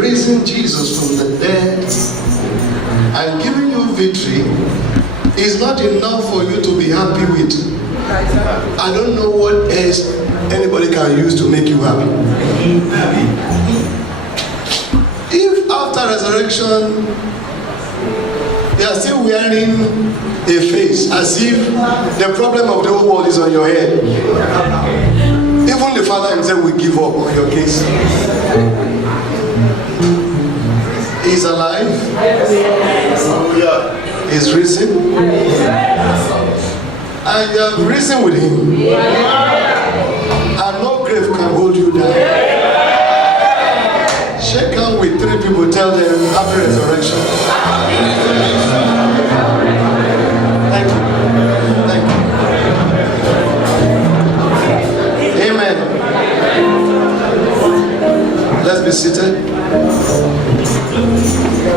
raising Jesus from the dead and giving you victory is not enough for you to be happy with. I don't know what else anybody can use to make you happy. If after resurrection you are still wearing a face as if the problem of the whole world is on your head, even the Father himself will give up on your case. He's alive. He's risen. And you have risen with him. And no grave can hold you down. Shake hands with 3 people, tell them happy resurrection. Thank you. Thank you. Amen. Let's be seated.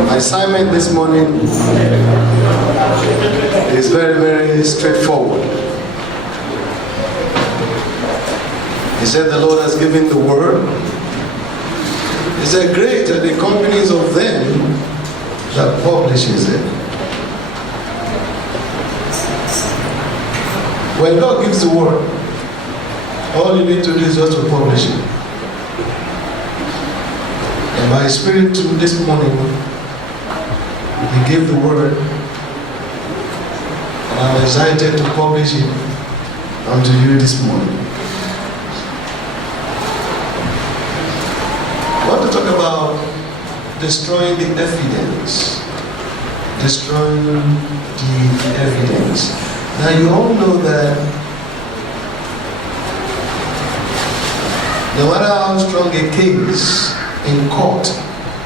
My assignment this morning is very, very straightforward. He said the Lord has given the word. He said, great are the companies of them that publishes it. When God gives the word, all you need to do is just to publish it. And my spirit to this morning, He gave the word, and I'm excited to publish it unto you this morning. I want to talk about destroying the evidence. Destroying the evidence. Now you all know that no matter how strong a case in court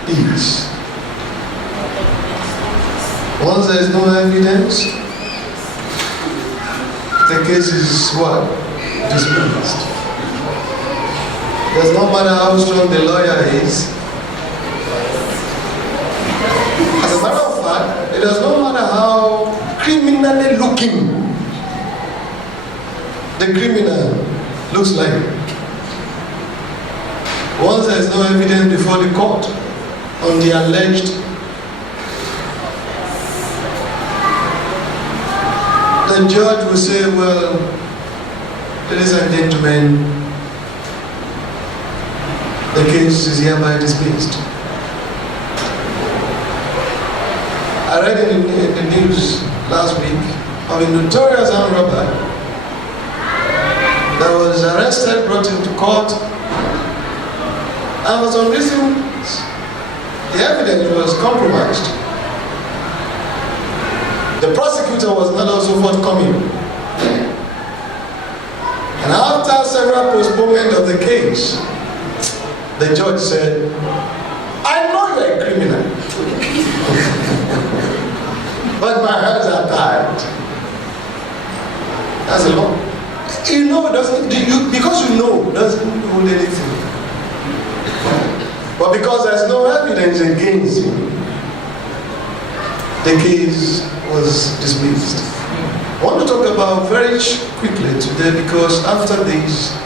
is, once there is no evidence, the case is what? Dismissed. Does not matter how strong the lawyer is. As a matter of fact, it does not matter how criminally looking the criminal looks like. Once there is no evidence before the court on the alleged, the judge will say, well, ladies and gentlemen, the case is hereby dismissed. I read in the news last week of a notorious armed robber that was arrested, brought into court, and for some reason, the evidence was compromised. The prosecutor was not also forthcoming. And after several postponements of the case, the judge said, I know you're a criminal, but my hands are tied. That's a law. You know, because you know, doesn't hold anything. But because there's no evidence against you, the case was dismissed. I want to talk about very quickly today, because after this,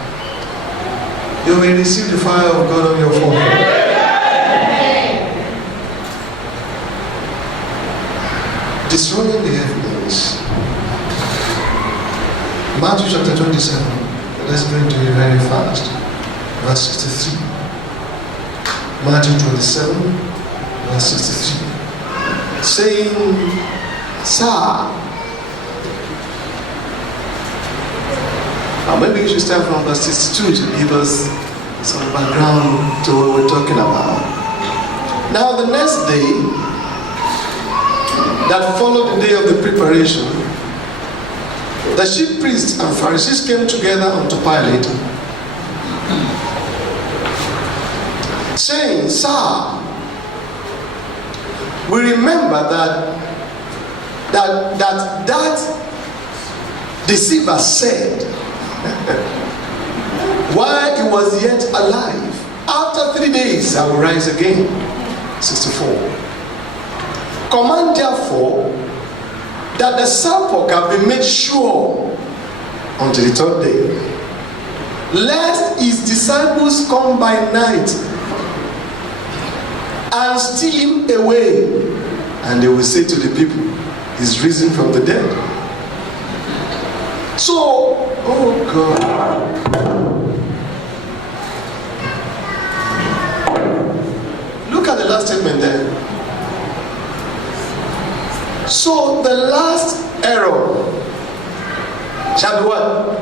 you will receive the fire of God on your forehead. Destroying the evidence. Matthew chapter 27. Let's go into it very fast. Verse 63. Matthew 27, verse 63. Saying, Sir. Now maybe you should start from verse 62 to give us some background to what we're talking about. Now the next day, that followed the day of the preparation, the chief priests and Pharisees came together unto Pilate, saying, Sir, we remember that deceiver said, while he was yet alive, after 3 days I will rise again. 64. Command therefore that the sepulchre be made sure until the 3rd day, lest his disciples come by night and steal him away, and they will say to the people, he's risen from the dead. So, oh God, look at the last statement there. So the last error shall be what?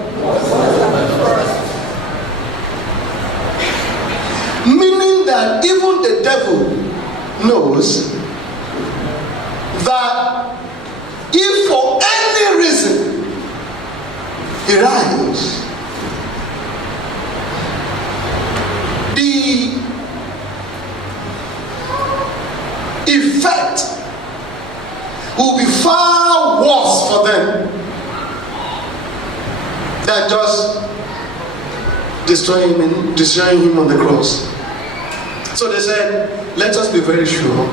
Meaning that even the devil knows that if for any reason he rise, the effect will be far worse for them than just destroying him on the cross. So they said, let us be very sure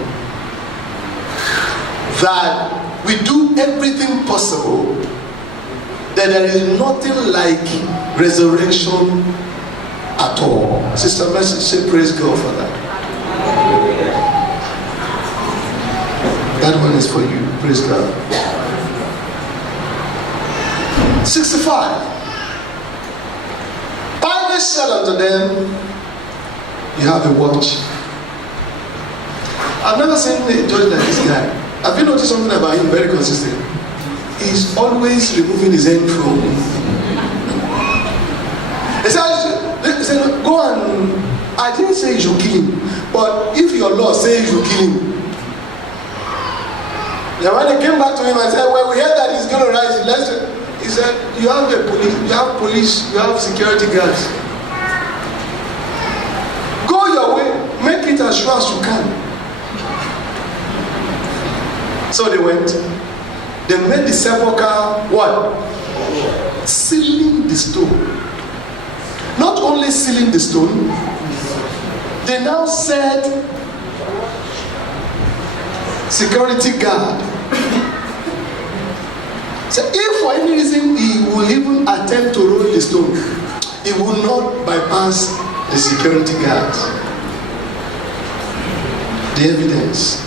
that we do everything possible, that there is nothing like resurrection at all. Sister Mercy, say praise God for that. That one is for you. Praise God. 65. Pilate said unto them, you have a watch. I've never seen a judge like this guy. Have you noticed something about him? Very consistent. He's always removing his hand from me. He said, go and, I didn't say you should kill him, but if your law says you should kill him. Then when they came back to him and said, well, we heard that he's going to rise, he said, you have police, you have security guards. Go your way, make it as sure as you can. So they went. They made the sepulchre what? Sealing the stone. Not only sealing the stone, they now said security guard. So if for any reason he will even attempt to roll the stone, he will not bypass the security guard. The evidence.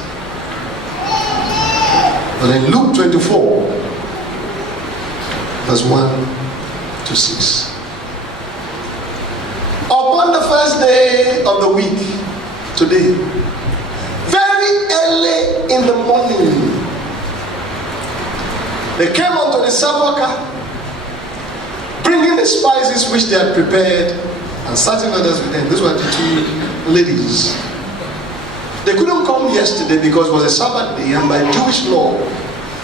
But in Luke 24, verse 1 to 6. Upon the first day of the week, today, very early in the morning, they came unto the sepulchre, bringing the spices which they had prepared, and certain others with them. These were the two ladies. They couldn't come yesterday because it was a Sabbath day, and by Jewish law,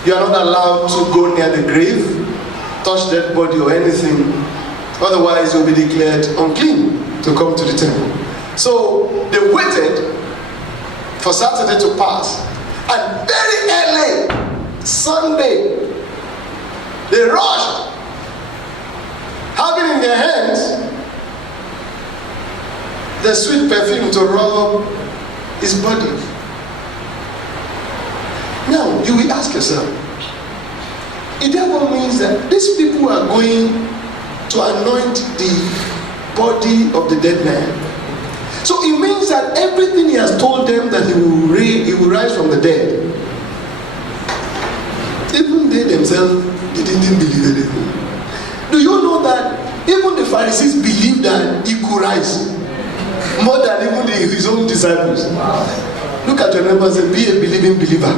you are not allowed to go near the grave, touch dead body or anything. Otherwise, you'll be declared unclean to come to the temple. So they waited for Saturday to pass, and very early Sunday they rushed, having in their hands the sweet perfume to rub his body. Now you will ask yourself, it therefore means that these people are going to anoint the body of the dead man. So it means that everything he has told them that he will rise from the dead, even they themselves, they didn't believe anything. Do you know that even the Pharisees believed that he could rise more than even his own disciples? Look at your neighbor and say, be a believing believer.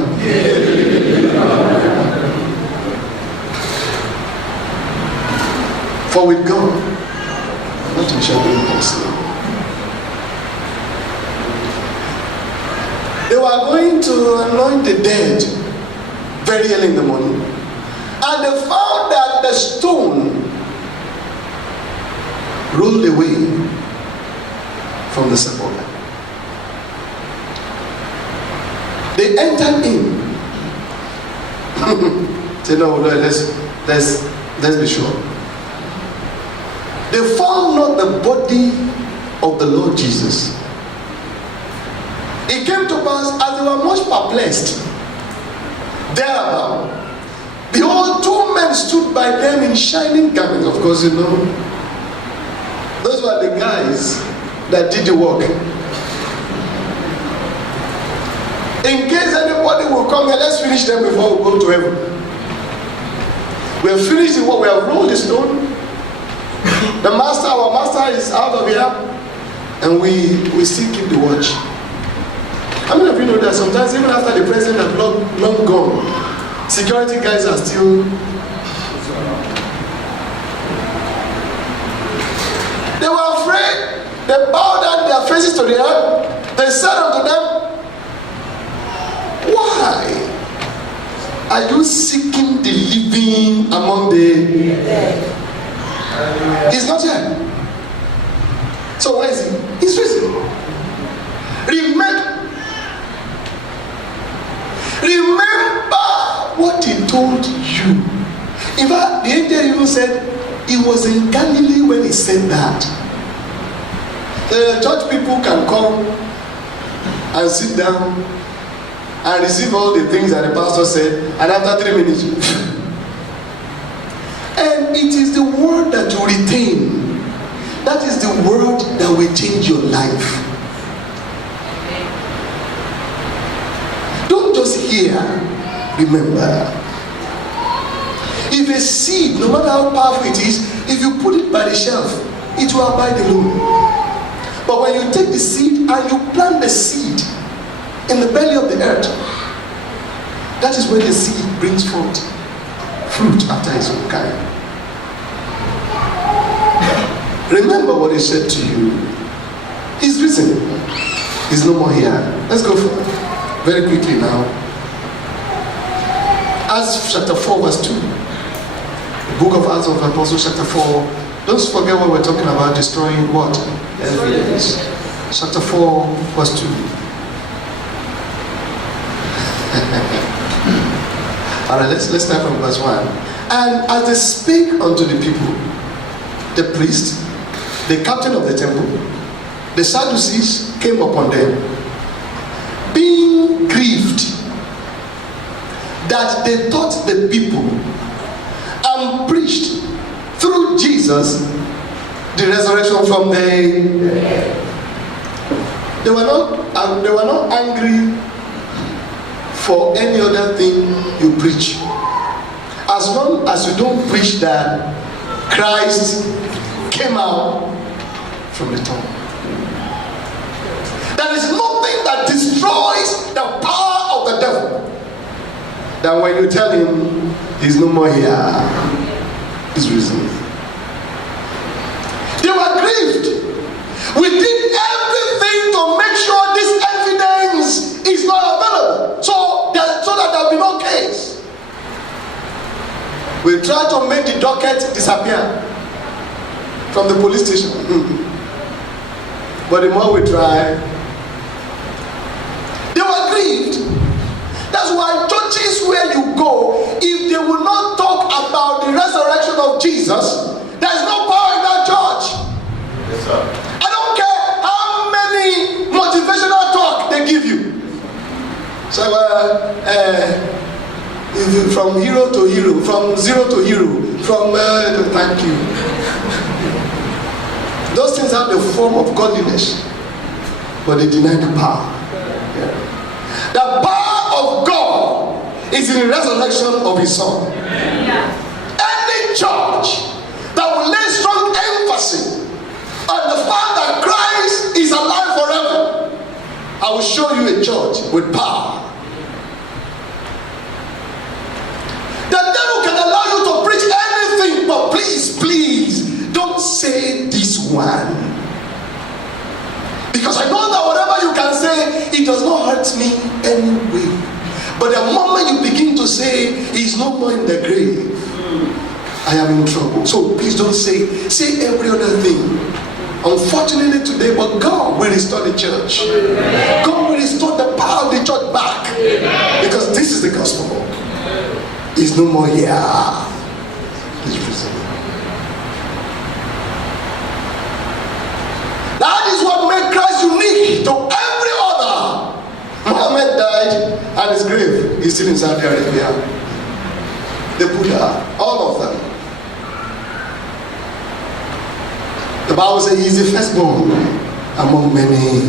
For with God, nothing shall be impossible. They were going to anoint the dead very early in the morning, and they found that the stone rolled away from the sepulchre. They entered in. Say, no, let's be sure. They found not the body of the Lord Jesus. It came to pass, as they were much perplexed thereabout, behold, two men stood by them in shining garments. Of course, you know, those were the guys that did the work. In case anybody will come here, let's finish them before we go to heaven. We have finished the work, we have rolled the stone. Our master is out of here, and we still keep the watch. How many of you know that sometimes even after the president has long gone, security guys are still... They were afraid. They bowed down their faces to the earth. They said unto them, why are you seeking the living among the dead? He's not here. So where is he? He's risen. Remember what he told you. In fact, the angel even said he was in Galilee when he said that. The church people can come and sit down and receive all the things that the pastor said, and after 3 minutes, and it is the word that you retain. That is the word that will change your life. Don't just hear, remember. If a seed, no matter how powerful it is, if you put it by the shelf, it will abide alone. But when you take the seed and you plant the seed in the belly of the earth, that is when the seed brings forth fruit after its own kind. Remember what he said to you. He's risen. He's no more here. Let's go very quickly now. Acts chapter 4 verse 2. The book of Acts of the Apostles chapter 4. Don't forget what we're talking about, destroying what? Evidence. Chapter 4 verse 2. Alright, let's start from verse 1. And as they spake unto the people, the priest, the captain of the temple, the Sadducees came upon them, being grieved that they taught the people and preached through Jesus the resurrection from the dead. They were not angry for any other thing you preach, as long as you don't preach that Christ came out from the tomb. There is nothing that destroys the power of the devil than when you tell him he's no more here. He's risen. They were grieved. We did everything to make sure this evidence is not available, so that there will be no case. We try to make the docket disappear from the police station. But the more we try, they were grieved. That's why churches where you go, if they will not talk about the resurrection of Jesus, there's no power in that church. Yes, sir. I don't care how many motivational talk they give you. So, from hero to hero, from zero to hero, from thank you. Those things have the form of godliness, but they deny the power. Yeah. The power of God is in the resurrection of His Son. Yeah. Any church that will lay strong emphasis on the fact that Christ is alive forever, I will show you a church with power. The devil can allow you to preach anything, but please, don't say this one. Because I know that whatever you can say, it does not hurt me anyway. But the moment you begin to say, He's no more in the grave, I am in trouble. So please don't say every other thing. Unfortunately today, but God will restore the church. God will restore the power of the church back. Because this is the gospel. He's no more here. Please present. That is what made Christ unique to every other. Muhammad died and his grave is still in Saudi Arabia. The Buddha, all of them. The Bible says He is the firstborn among many.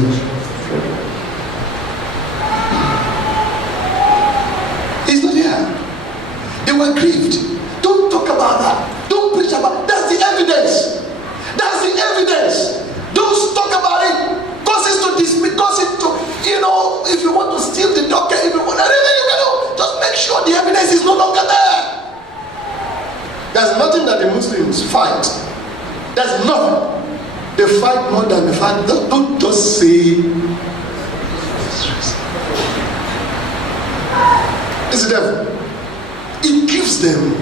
He's not here. They were grieved. Don't talk about that. Don't preach about it. That's the evidence. That's the evidence. Don't talk about it. Cause it to dismiss, cause it to, if you want to steal the document, if you want anything you can do, just make sure the evidence is no longer there. There's nothing that the Muslims fight. There's nothing. They fight more than the fact. Don't just say. It's the devil. It gives them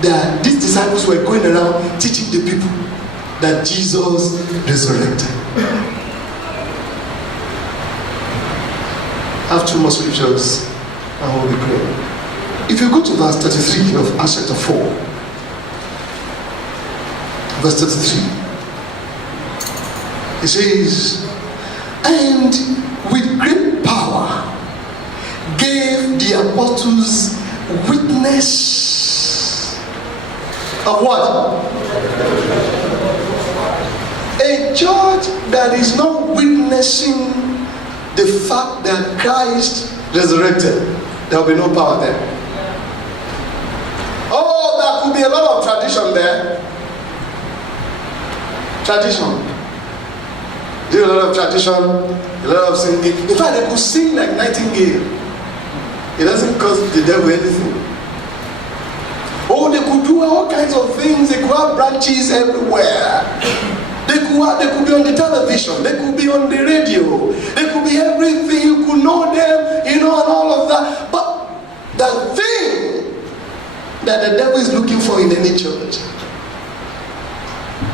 that these disciples were going around teaching the people that Jesus resurrected. I have two more scriptures and we'll be praying. If you go to verse 33 of Acts chapter 4, verse 33, it says, and with great power gave the apostles witness of what? A church that is not witnessing the fact that Christ resurrected, there will be no power there. Oh, there could be a lot of tradition there. Tradition. There's a lot of tradition, a lot of singing. In fact, they could sing like Nightingale. It doesn't cost the devil anything. Oh, they could do all kinds of things. They could have branches everywhere. They could be on the television. They could be on the radio. They could be everything. You could know them, and all of that. But the thing that the devil is looking for in any church,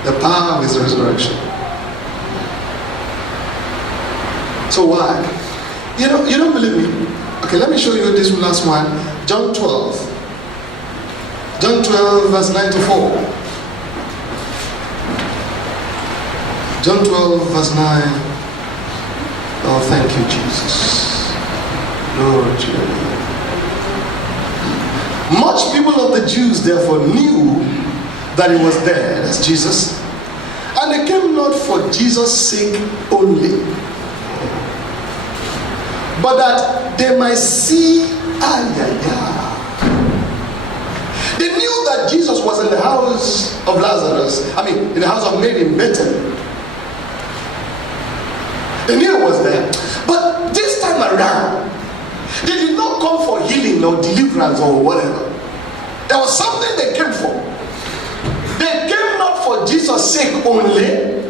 the power of His resurrection. So why? You don't believe me? Okay, let me show you this last one. John 12. John 12, verse 9 to 4. John 12, verse 9. Oh, thank you, Jesus. Lord, much people of the Jews therefore knew that He was there, that's Jesus, and they came not for Jesus' sake only, but that they might see. They knew that Jesus was in the house of Lazarus, in the house of Mary in Bethany. They knew He was there, but this time around, they did not come for healing or deliverance or whatever. There was something they came for. They came not for Jesus' sake only,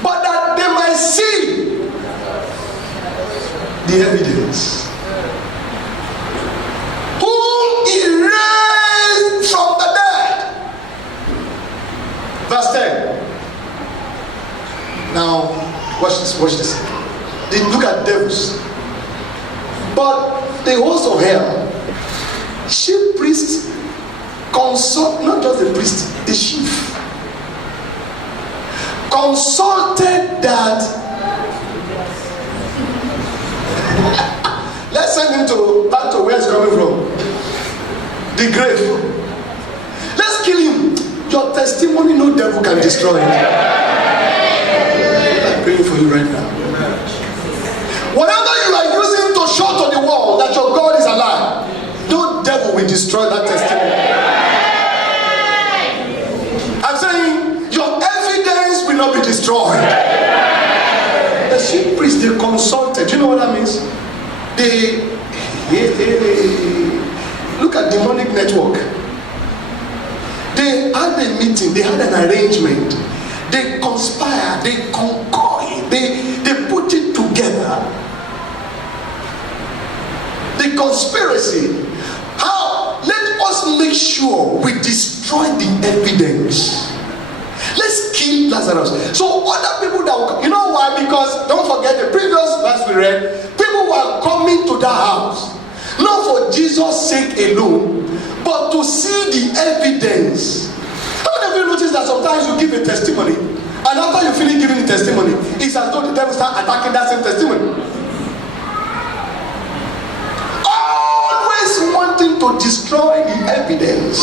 but that they might see the evidence. Whom He raised from the dead. Verse 10. Now, They look at devils. But the host of hell, chief priest consult, not just the priest, the chief, consulted that let's send him back to where he's coming from, the grave. Let's kill him. Your testimony, no devil can destroy it. I'm praying for you right now. Whatever you are using to show to the world that your God is alive, no devil will destroy that testimony. I'm saying your evidence will not be destroyed. The chief priest, they consulted. You know what that means? They look at demonic network. They had a meeting, they had an arrangement, they conspired, they concoy, they put it together. The conspiracy. How? Let us make sure we destroy the evidence. Let's kill Lazarus. So other people that will come, you know why? Because don't forget the previous verse we read, people were coming to that house, not for Jesus' sake alone, but to see the evidence. How many of you notice that sometimes you give a testimony, and after you finish giving the testimony, it's as though the devil starts attacking that same testimony? Always wanting to destroy the evidence,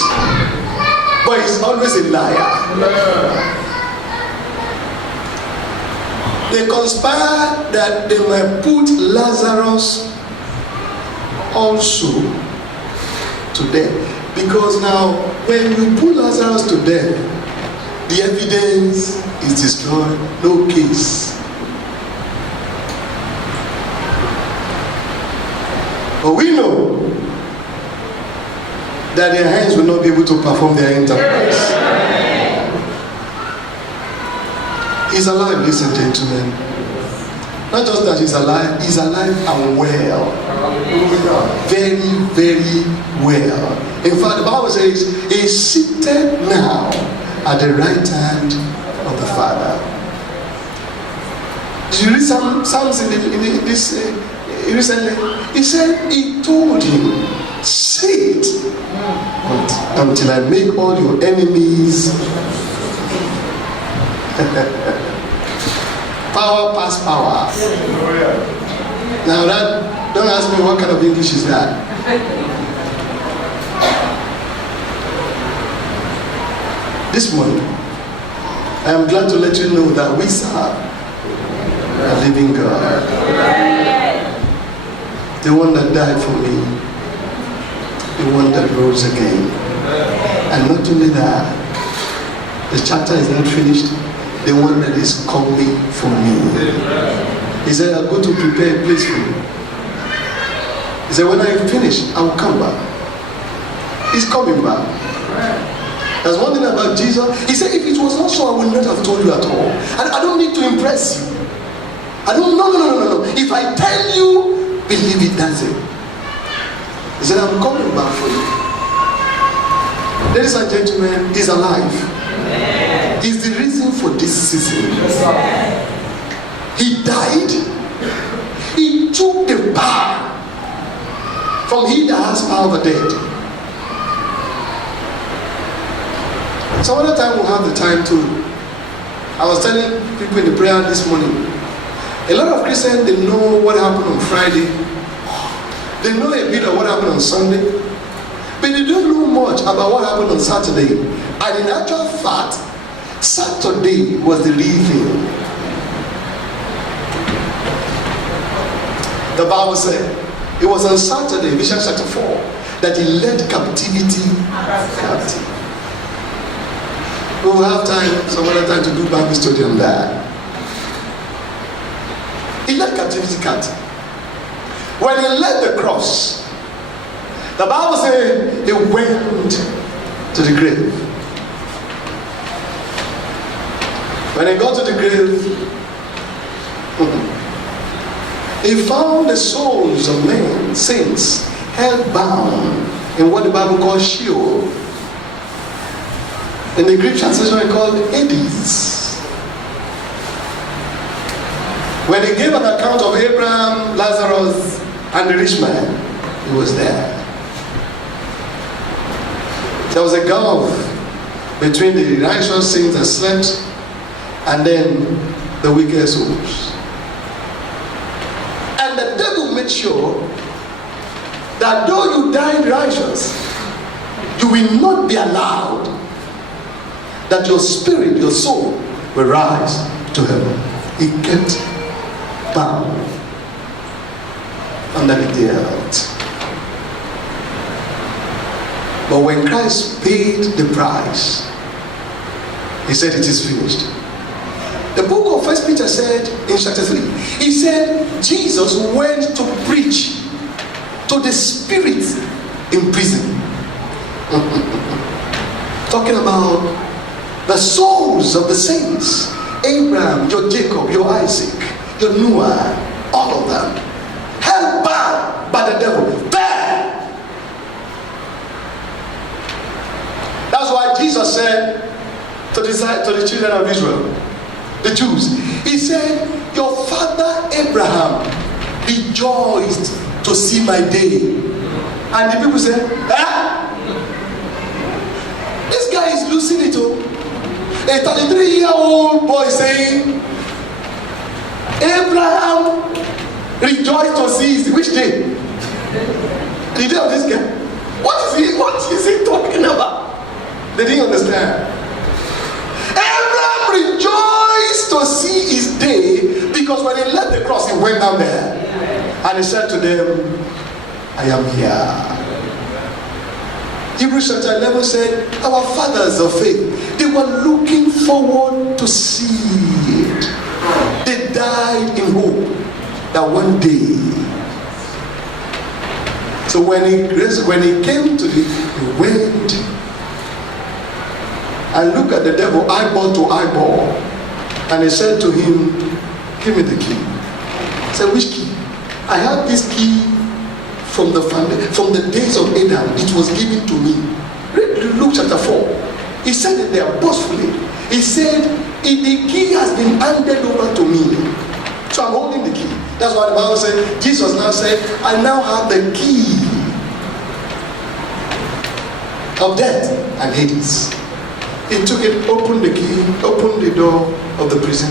but he's always a liar. They conspired that they might put Lazarus also to death. Because now, when you put Lazarus to death, the evidence is destroyed, no case. But we know that their hands will not be able to perform their enterprise. He's alive, listen, gentlemen. Not just that he's alive and well. Very, very well. In fact, the Bible says he's seated now at the right hand of the Father. Did you read some Psalms in this recently? He said he told him, sit until I make all your enemies. Power past power. Now that, don't ask me what kind of English is that. This morning, I am glad to let you know that we serve a living God. The one that died for me, the one that rose again. And not only that, the chapter is not finished. The one that is coming for me. He said, I'll go to prepare a place for you. He said, when I finish, I will come back. He's coming back. There's one thing about Jesus. He said, if it was not so, I would not have told you at all. And I don't need to impress you. No. If I tell you, believe it, that's it. He said, I'm coming back for you. Ladies and gentlemen, he's alive. He's the reason for this season. He died. He took the power from he that has power over death. Some other time we'll have the time to. I was telling people in the prayer this morning, a lot of Christians, they know what happened on Friday. They know a bit of what happened on Sunday. But they don't know much about what happened on Saturday. And in actual fact, Saturday was the real thing. The Bible said it was on Saturday, Ephesians chapter 4, that he led captivity captive. We will have time, some other time, to do Bible study on that. He led captivity captive. When he led the cross, the Bible says he went to the grave. When he got to the grave, he found the souls of men, saints, held bound in what the Bible calls Sheol. In the Greek translation, I call it Hades. When he gave an account of Abraham, Lazarus, and the rich man, he was there. There was a gulf between the righteous saints that slept and then the wicked souls. And the devil made sure that though you died righteous, you will not be allowed that your spirit, your soul, will rise to heaven. He kept bound underneath the earth. But when Christ paid the price, he said, it is finished. The book of 1 Peter said in chapter 3, he said Jesus went to preach to the spirits in prison. Talking about the souls of the saints. Abraham, your Jacob, your Isaac, your Noah, all of them. Held bound by the devil. There! That's why Jesus said to the children of Israel, the Jews, he said, your father Abraham rejoiced to see my day. And the people said, this guy is losing it all. A 33-year-old boy saying, Abraham rejoiced to see his, which day? The day of this guy. What is he talking about? They didn't understand. Abraham rejoiced to see his day because when he left the cross, he went down there. And he said to them, I am here. Hebrews chapter 11 said, our fathers of faith, they were looking forward to see it. They died in hope that one day. So when he came to he went and looked at the devil eyeball to eyeball, and he said to him, give me the key. He said, which key? I have this key from the days of Adam. It was given to me. Read Luke chapter 4. He said it there boastfully. He said, the key has been handed over to me. So I'm holding the key. That's why the Bible said, Jesus now said, I now have the key of death and Hades. He took it, opened the key, opened the door of the prison,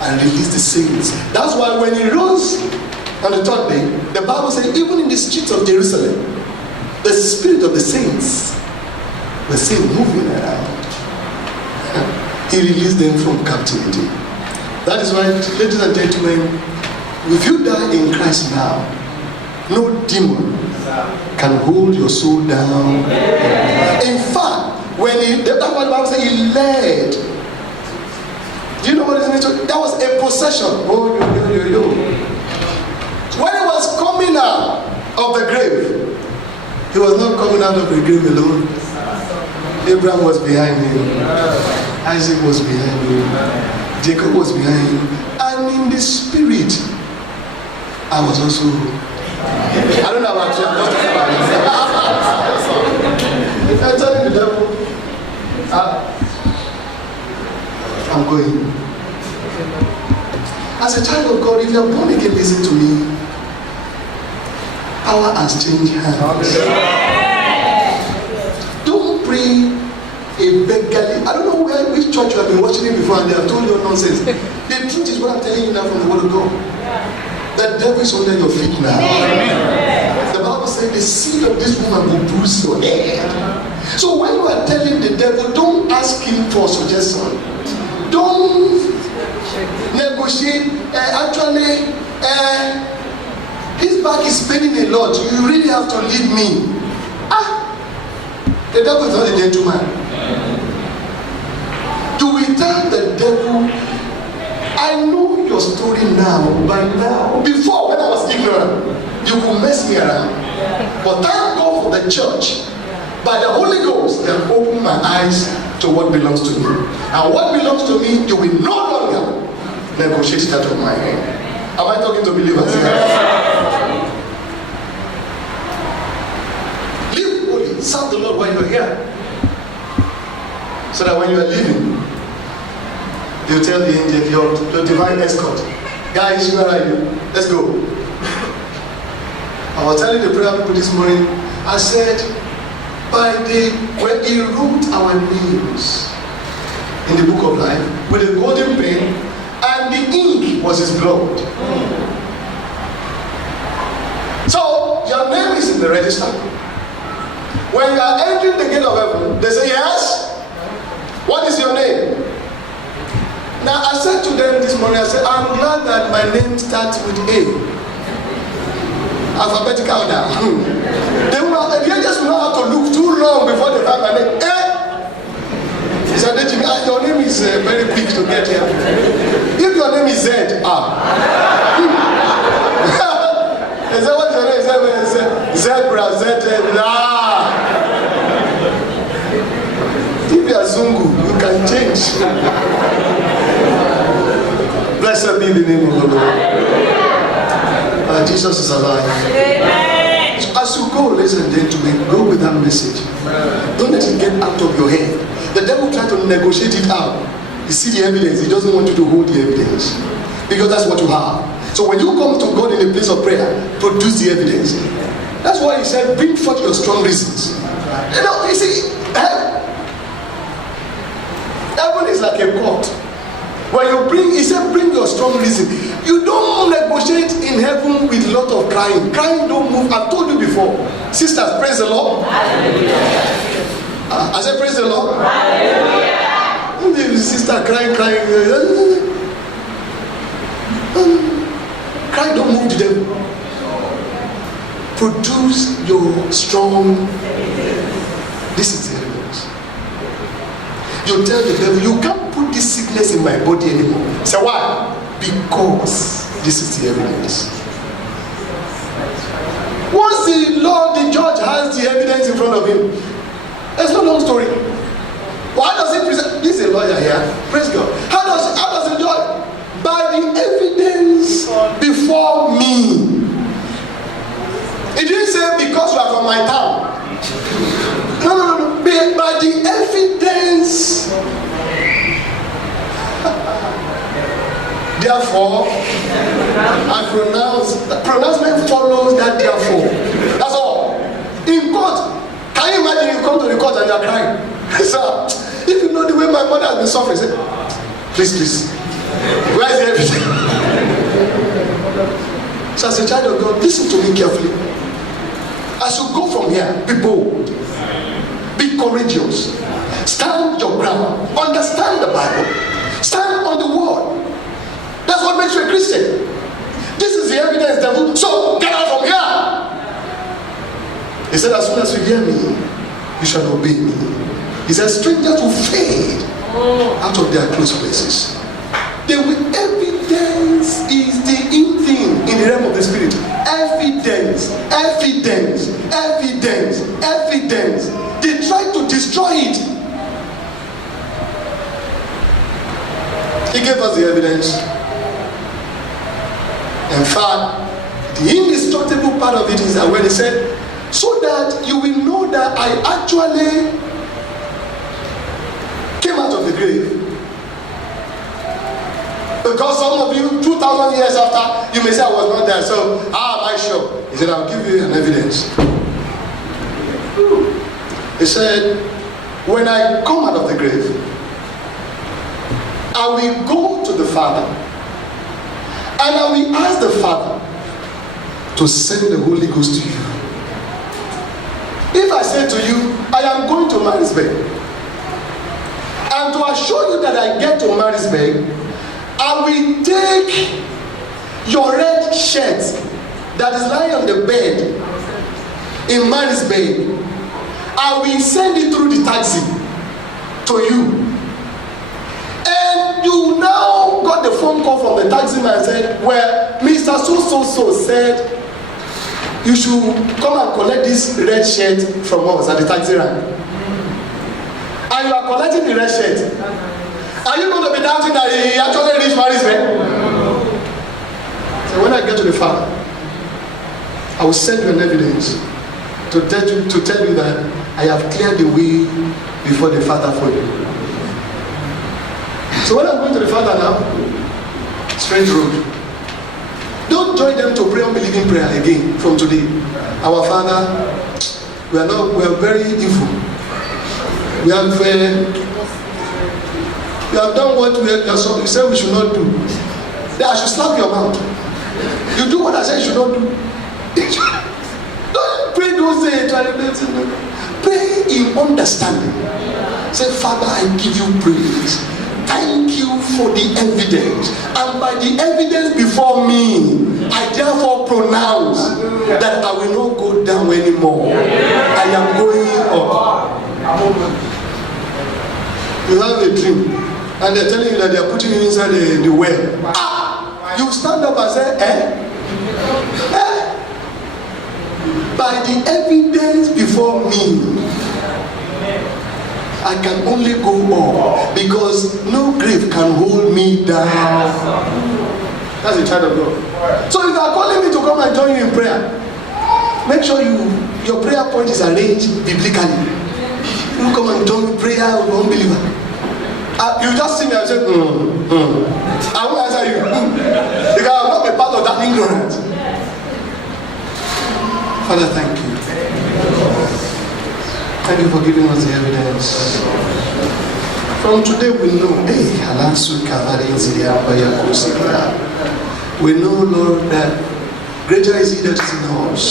and released the saints. That's why when he rose on the third day, the Bible says, even in the streets of Jerusalem, the spirit of the saints were seen moving around. He released them from captivity. That is why, ladies and gentlemen, if you die in Christ now, no demon can hold your soul down. In fact, that's what the Bible says, he led. Do you know what it means? That was a procession. Oh, yo. When he was coming out of the grave, he was not coming out of the grave alone. Abraham was behind him. Isaac was behind him. Jacob was behind him. And in the spirit, I was also. I don't know about you. I'm telling the devil, I'm going. As a child of God, if you are born again, listen to me. Power has changed hands. Don't pray a beggarly. I don't know which church you have been watching it before and they have told you nonsense. The truth is what I'm telling you now from the word of God. The devil is under your feet now. The Bible says the seed of this woman will bruise your head. So when you are telling the devil, don't ask him for suggestion. Don't negotiate. His back is paining a lot. You really have to leave me. The devil is not a gentleman. Do we tell the devil, I know your story now, by now. Before, when I was ignorant, you could mess me around. But thank God for the church. By the Holy Ghost, they have opened my eyes to what belongs to me. And what belongs to me, you will no longer negotiate that of my hand. Am I talking to believers here? Live holy, serve the Lord while you are here. So that when you are leaving, you tell the angel, your divine escort, Guys, where are you? Let's go. I was telling the prayer people this morning, I said, when he wrote our names in the book of life with a golden pen, and the ink was his blood. So your name is in the register. When you are entering the gate of heaven, they say, yes, what is your name? Now I said to them this morning, I said, I'm glad that my name starts with A. Alphabetical now. The angels will not have to look too long before they find my name. He said, your name is very quick to get here. If your name is Z, He said, what is your name? He said, Zebra, If you are Zungu, you can change. Blessed be the name of the Lord. Jesus is alive. Amen. So as you go, ladies and gentlemen, go with that message. Don't let it get out of your head. The devil tries to negotiate it out. You see the evidence, he doesn't want you to hold the evidence. Because that's what you have. So when you come to God in a place of prayer, produce the evidence. That's why he said, bring forth your strong reasons. You see, heaven is like a court. When you he said, bring your strong reason. You don't negotiate in heaven with a lot of crying. Crying don't move. I've told you before. Sisters, praise the Lord. I said, praise the Lord. The sister crying. Crying don't move the devil. Produce your strong. This is the evidence. You tell the devil, you can't put this sickness in my body anymore. Say why? Because this is the evidence. Once the judge has the evidence in front of him, there's no long story. Why does he present? This is a lawyer here. Praise God. How does the judge? By the evidence before me. He didn't say because you are from my town. No. By the evidence. Therefore, I pronounce. The pronouncement follows that therefore. That's all. In court, can you imagine you come to the court and you are crying? Sir, if you know the way my mother has been suffering, say, please. Where is the evidence? So as a child of God, listen to me carefully. As you go from here, be bold. Be courageous. Stand your ground. Understand the Bible. Stand on the word. That's what makes you a Christian. This is the evidence, devil. So get out from here. He said, as soon as you hear me, you shall obey me. He said, strangers will fade out of their close places. Evidence is the in thing in the realm of the spirit. Evidence. They try to destroy it. He gave us the evidence. In fact, the indestructible part of it is that when he said, so that you will know that I actually came out of the grave. Because some of you, 2,000 years after, you may say I was not there. So, how am I sure? He said, I'll give you an evidence. He said, when I come out of the grave, I will go to the Father and I will ask the Father to send the Holy Ghost to you. If I say to you, I am going to Marisburg, and to assure you that I get to Marisburg, I will take your red shirt that is lying on the bed in Marisburg. I will send it through the taxi to you. And you now got the phone call from the taxi man and said, well, Mr. So said you should come and collect this red shirt from us at the taxi rank. And you are collecting the red shirt. Are you going to be doubting that he actually reached Marisburg? So when I get to the Father, I will send you an evidence to tell you that I have cleared the way before the Father for you. So when I'm going to the Father now, strange road. Don't join them to pray unbelieving prayer again from today. Our Father, we are very evil. We have done what you said we should not do. Then I should slap your mouth. You do what I said you should not do. Don't pray those days. Pray in understanding. Say, Father, I give you praise. Thank you for the evidence. And by the evidence before me, I therefore pronounce that I will not go down anymore. I am going up. You have a dream, and they're telling you that they are putting you inside the well. You stand up and say, by the evidence before me, I can only go up, because no grave can hold me down. That's a child of God. So if you are calling me to come and join you in prayer, make sure your prayer point is arranged biblically. You come and join prayer with unbeliever. You just see me and say, I will answer you. Because I will not be part of that ignorance. Father, thank you. Thank you for giving us the evidence. From today we know, we know, Lord, that greater is He that is in us.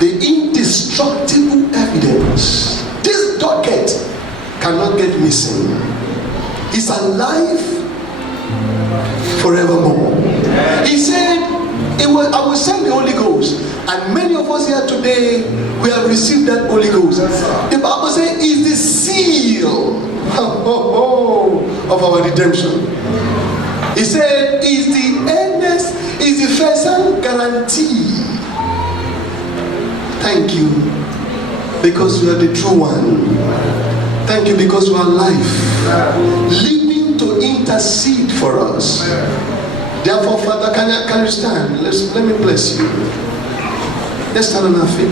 The indestructible evidence. This docket cannot get missing. It's alive forevermore. He said, I will send the Holy Ghost. And many of us here today, we have received that Holy Ghost. The Bible says is the seal of our redemption. He said is the earnest, is the first guarantee. Thank you, because you are the true one. Thank you because you are alive, living to intercede for us. Therefore, Father, can you stand? Let me bless you. Let's stand on our feet.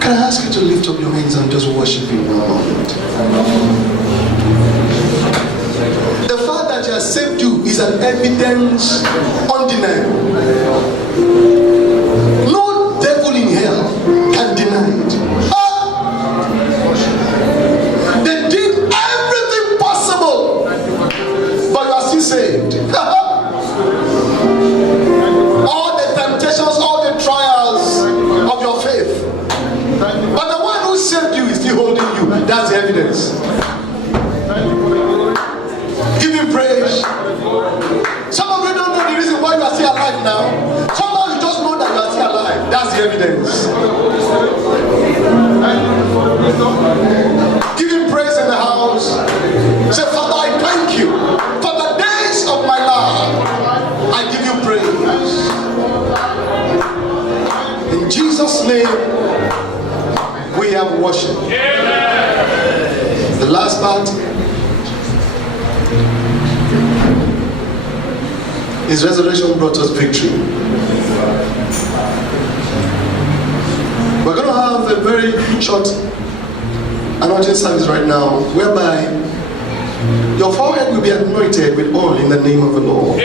Can I ask you to lift up your hands and just worship Him for a moment? The fact that He has saved you is an evidence undeniable. No devil in hell can deny it. They did everything possible, but you are still saved. All the temptations, all the trials of your faith, but the one who saved you is still holding you. That's the evidence. Give Him praise. Some of you don't know the reason why you are still alive now. Somehow you just know that you are still alive. That's the evidence. Give Him praise in the house. Say, Father, I thank you for the days of my life. I give you praise. In Jesus' name, we have worship. The last part His resurrection brought us victory. We're going to have a very short anointing service right now, whereby your forehead will be anointed with oil in the name of the Lord.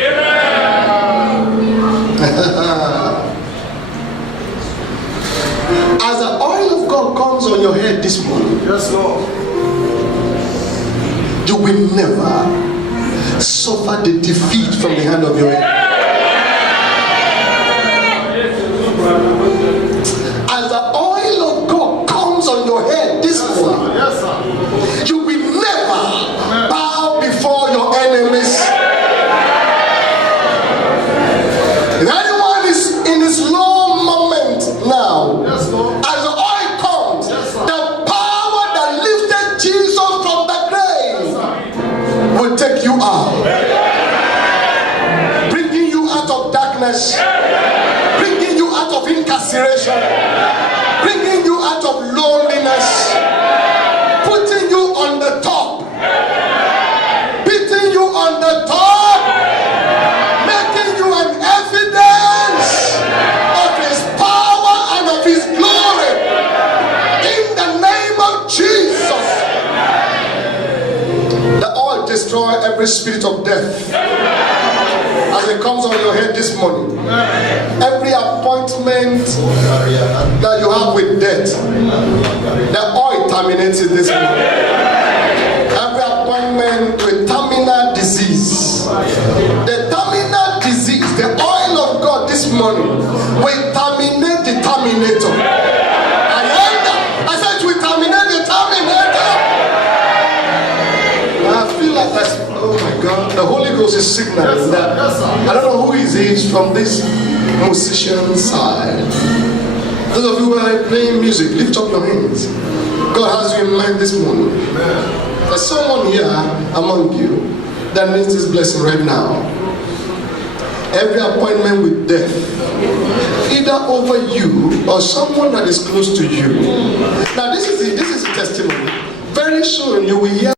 As the oil of God comes on your head this morning, yes, Lord, you will never suffer the defeat from the hand of your enemy. As the oil of God comes on your head this morning, you will never bow before your enemies. If anyone is in this low moment now, as the oil comes, the power that lifted Jesus from the grave will take you out, bringing you out of darkness, bringing you out of incarceration, bringing you out of loneliness, putting you on the top, beating you on the top, making you an evidence of His power and of His glory. In the name of Jesus. destroy every spirit of death as it comes on your head this morning. Every appointment that you have with death, the oil terminates it this morning. Every appointment with terminal disease, the terminal disease, the oil of God this morning will terminate the terminator. I said it will terminate the terminator. I feel like that's, oh my God, the Holy Ghost is signaling that. I don't know who is it from this musician side. Those of you who are playing music, lift up your hands. God has you in mind this morning. There's someone here among you that needs this blessing right now. Every appointment with death, either over you or someone that is close to you. Now this is a testimony. Very soon you will hear